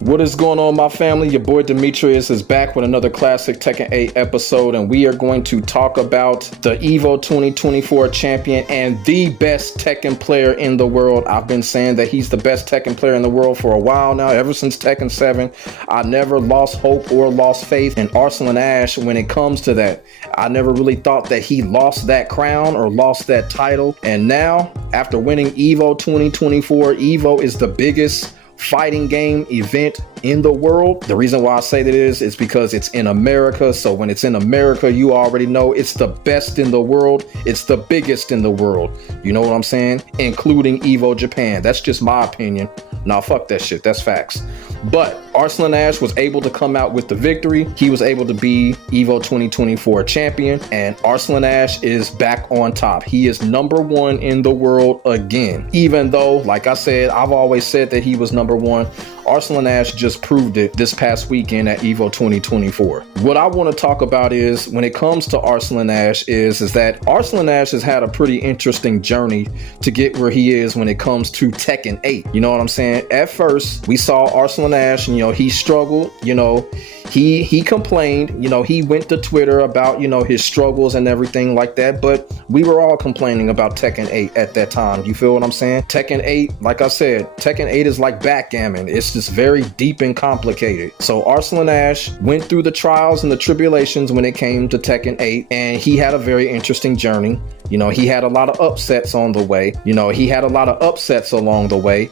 What is going on, my family? Your boy Demetrius is back with another classic Tekken 8 episode, and we are going to talk about the EVO 2024 champion and the best Tekken player in the world. I've been saying that he's the best Tekken player in the world for a while now, ever since Tekken 7. I never lost hope or lost faith in Arslan Ash when it comes to that. I never really thought that he lost that crown or lost that title, and now, after winning EVO 2024, EVO is the biggest fighting game event in the world. The reason why I say that is because it's in America. So when it's in America, you already know it's the best in the world. It's the biggest in the world. You know what I'm saying? Including EVO Japan. That's just my opinion. Nah, fuck that shit. That's facts. But Arslan Ash was able to come out with the victory. He was able to be EVO 2024 champion, and Arslan Ash is back on top. He is #1 in the world again. Even though, like I said, I've always said that he was #1. Arslan Ash just proved it this past weekend at EVO 2024. What I want to talk about is, when it comes to Arslan Ash, is that Arslan Ash has had a pretty interesting journey to get where he is when it comes to Tekken 8. You know what I'm saying? At first, we saw Arslan Ash, and he struggled, he complained, he went to Twitter about, his struggles and everything like that, but we were all complaining about Tekken 8 at that time. You feel what I'm saying? Tekken 8, like I said, Tekken 8 is like backgammon. It's just very deep and complicated. So Arslan Ash went through the trials and the tribulations when it came to Tekken 8, and he had a very interesting journey. He had a lot of upsets on the way. He had a lot of upsets along the way.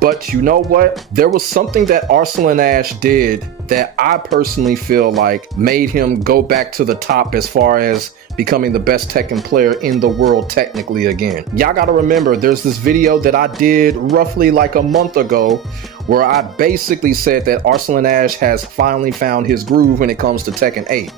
But you know what? There was something that Arslan Ash did that I personally feel like made him go back to the top as far as becoming the best Tekken player in the world technically again. Y'all gotta remember, there's this video that I did roughly like a month ago where I basically said that Arslan Ash has finally found his groove when it comes to Tekken 8.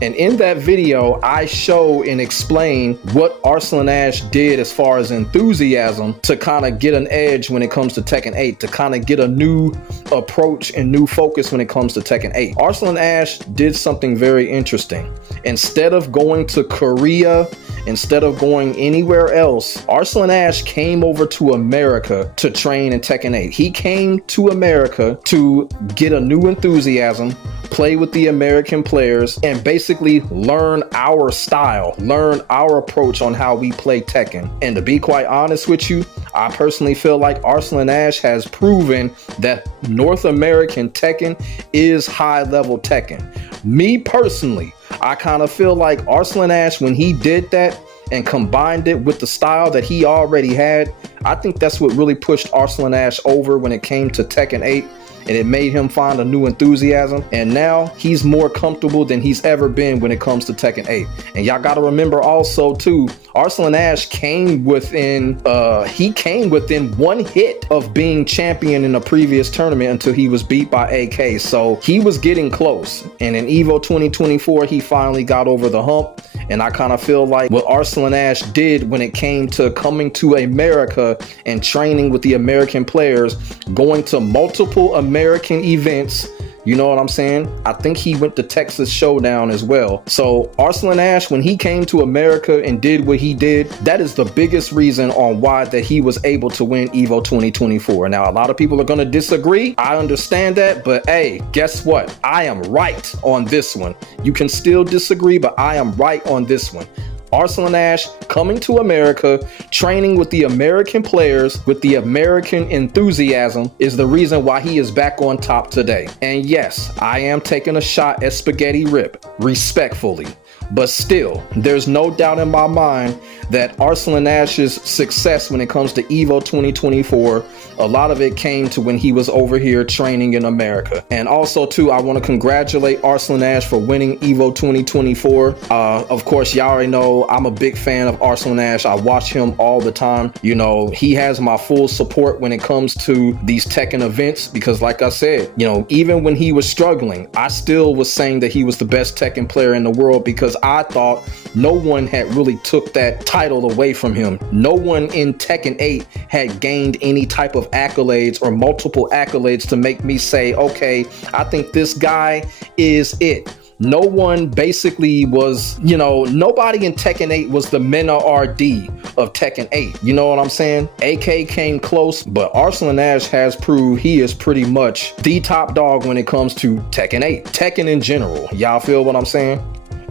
And in that video, I show and explain what Arslan Ash did as far as enthusiasm to kind of get an edge when it comes to Tekken 8, to kind of get a new approach and new focus when it comes to Tekken 8. Arslan Ash did something very interesting. Instead of going to Korea, instead of going anywhere else, Arslan Ash came over to America to train in Tekken 8. He came to America to get a new enthusiasm, play with the American players, and basically learn our style, learn our approach on how we play Tekken. And to be quite honest with you, I personally feel like Arslan Ash has proven that North American Tekken is high-level Tekken. Me personally, I kind of feel like Arslan Ash, when he did that and combined it with the style that he already had, I think that's what really pushed Arslan Ash over when it came to Tekken 8. And it made him find a new enthusiasm, and now he's more comfortable than he's ever been when it comes to Tekken 8. And y'all gotta remember also too, Arslan Ash came within one hit of being champion in a previous tournament until he was beat by AK. So he was getting close, and in EVO 2024 he finally got over the hump. And I kind of feel like what Arslan Ash did when it came to coming to America and training with the American players, going to multiple American events, you know what I'm saying? I think he went to Texas Showdown as well. So Arslan Ash, when he came to America and did what he did, that is the biggest reason on why that he was able to win EVO 2024. Now, a lot of people are going to disagree. I understand that, but hey, guess what? I am right on this one. You can still disagree, but I am right on this one. Arslan Ash coming to America, training with the American players, with the American enthusiasm, is the reason why he is back on top today. And yes, I am taking a shot at Spaghetti Rip, respectfully. But still, there's no doubt in my mind that Arslan Ash's success when it comes to EVO 2024, a lot of it came to when he was over here training in America. And also too, I want to congratulate Arslan Ash for winning EVO 2024. Of course, y'all already know I'm a big fan of Arslan Ash. I watch him all the time. He has my full support when it comes to these Tekken events, because like I said, even when he was struggling, I still was saying that he was the best Tekken player in the world, because I thought no one had really took that title away from him. No one in Tekken 8 had gained any type of accolades or multiple accolades to make me say, okay, I think this guy is it. no one basically was, nobody in Tekken 8 was the Mena RD of Tekken 8. You know what I'm saying? AK came close, but Arslan Ash has proved he is pretty much the top dog when it comes to Tekken 8. Tekken in general. Y'all feel what I'm saying?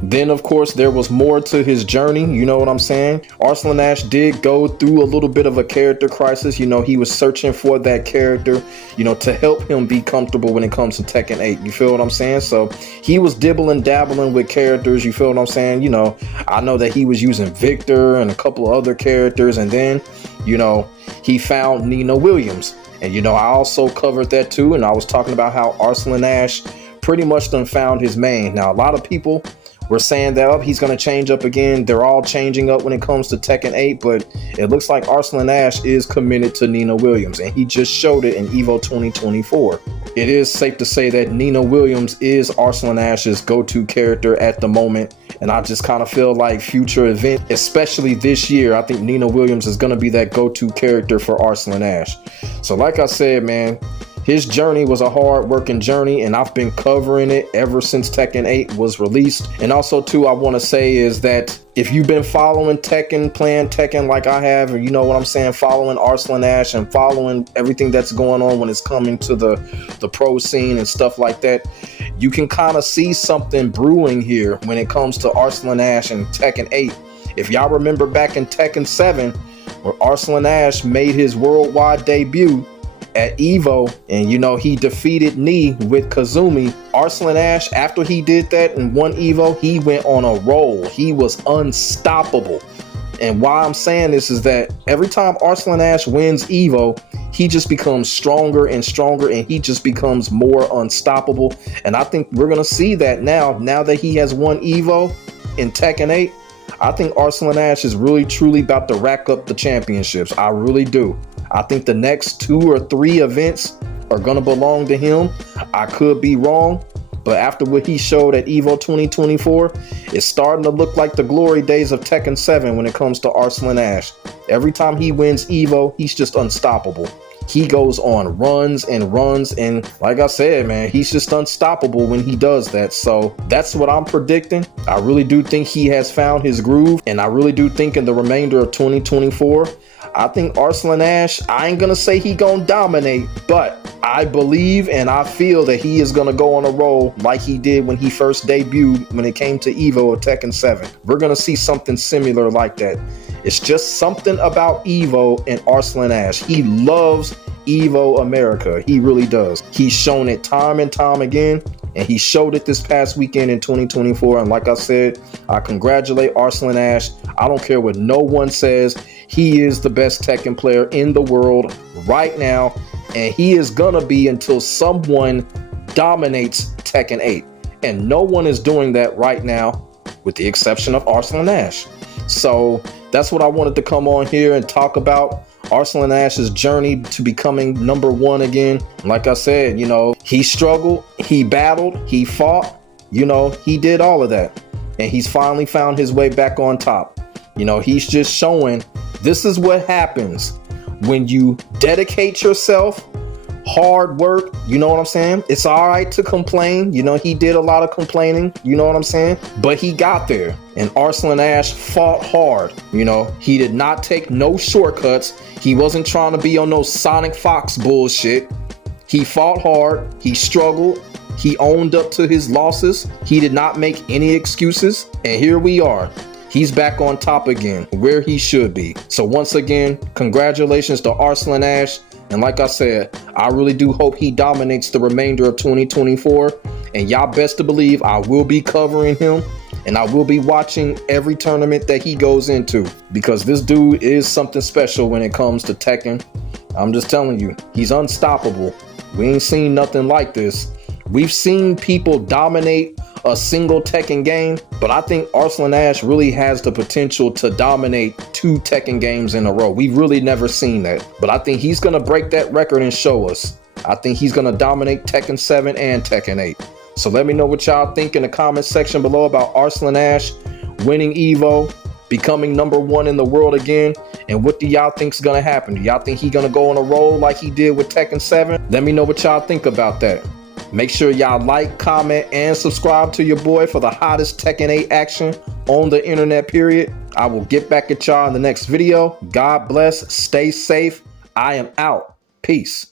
Then, of course, there was more to his journey. You know what I'm saying? Arslan Ash did go through a little bit of a character crisis. He was searching for that character, to help him be comfortable when it comes to Tekken 8. You feel what I'm saying? So he was dibbling, dabbling with characters. You feel what I'm saying? I know that he was using Victor and a couple of other characters. And then, he found Nina Williams. And, I also covered that too. And I was talking about how Arslan Ash pretty much done found his main. Now, a lot of people we're saying that he's going to change up again. They're all changing up when it comes to Tekken 8, but it looks like Arslan Ash is committed to Nina Williams, and he just showed it in EVO 2024. It is safe to say that Nina Williams is Arslan Ash's go-to character at the moment, and I just kind of feel like future event, especially this year, I think Nina Williams is going to be that go-to character for Arslan Ash. So like I said, man, his journey was a hard-working journey, and I've been covering it ever since Tekken 8 was released. And also, too, I want to say is that if you've been following Tekken, playing Tekken like I have, or you know what I'm saying, following Arslan Ash and following everything that's going on when it's coming to the pro scene and stuff like that, you can kind of see something brewing here when it comes to Arslan Ash and Tekken 8. If y'all remember back in Tekken 7, where Arslan Ash made his worldwide debut at EVO, and he defeated Ni with Kazumi. Arslan Ash, after he did that and won EVO, he went on a roll. He was unstoppable. And why I'm saying this is that every time Arslan Ash wins EVO, he just becomes stronger and stronger, and he just becomes more unstoppable. And I think we're gonna see that now that he has won EVO in Tekken 8. I think Arslan Ash is really truly about to rack up the championships. I really do. I think the next 2 or 3 events are going to belong to him. I could be wrong, but after what he showed at EVO 2024, it's starting to look like the glory days of Tekken 7 when it comes to Arslan Ash. Every time he wins EVO, he's just unstoppable. He goes on runs and runs, and like I said, man, he's just unstoppable when he does that. So that's what I'm predicting. I really do think he has found his groove, and I really do think in the remainder of 2024, I think Arslan Ash, I ain't gonna say he gonna dominate, but I believe and I feel that he is gonna go on a roll like he did when he first debuted when it came to EVO or Tekken 7. We're gonna see something similar like that. It's just something about EVO and Arslan Ash. He loves EVO America. He really does. He's shown it time and time again, and he showed it this past weekend in 2024. And like I said, I congratulate Arslan Ash. I don't care what no one says. He is the best Tekken player in the world right now, and he is gonna be until someone dominates Tekken 8. And no one is doing that right now, with the exception of Arslan Ash. So that's what I wanted to come on here and talk about. Arslan Ash's journey to becoming #1 again. Like I said, he struggled, he battled, he fought, he did all of that. And he's finally found his way back on top. He's just showing this is what happens when you dedicate yourself, hard work, you know what I'm saying? It's all right to complain. He did a lot of complaining, you know what I'm saying? But he got there, and Arslan Ash fought hard. He did not take no shortcuts. He wasn't trying to be on no Sonic Fox bullshit. He fought hard. He struggled. He owned up to his losses. He did not make any excuses. And here we are. He's back on top again, where he should be. So once again, congratulations to Arslan Ash. And like I said, I really do hope he dominates the remainder of 2024. And y'all best to believe I will be covering him, and I will be watching every tournament that he goes into, because this dude is something special when it comes to Tekken. I'm just telling you, he's unstoppable. We ain't seen nothing like this. We've seen people dominate a single Tekken game, but I think Arslan Ash really has the potential to dominate 2 Tekken games in a row. We've really never seen that, but I think he's going to break that record and show us. I think he's going to dominate Tekken 7 and Tekken 8. So let me know what y'all think in the comment section below about Arslan Ash winning EVO, becoming #1 in the world again, and what do y'all think is going to happen? Do y'all think he's going to go on a roll like he did with Tekken 7? Let me know what y'all think about that. Make sure y'all like, comment, and subscribe to your boy for the hottest Tekken 8 action on the internet, period. I will get back at y'all in the next video. God bless. Stay safe. I am out. Peace.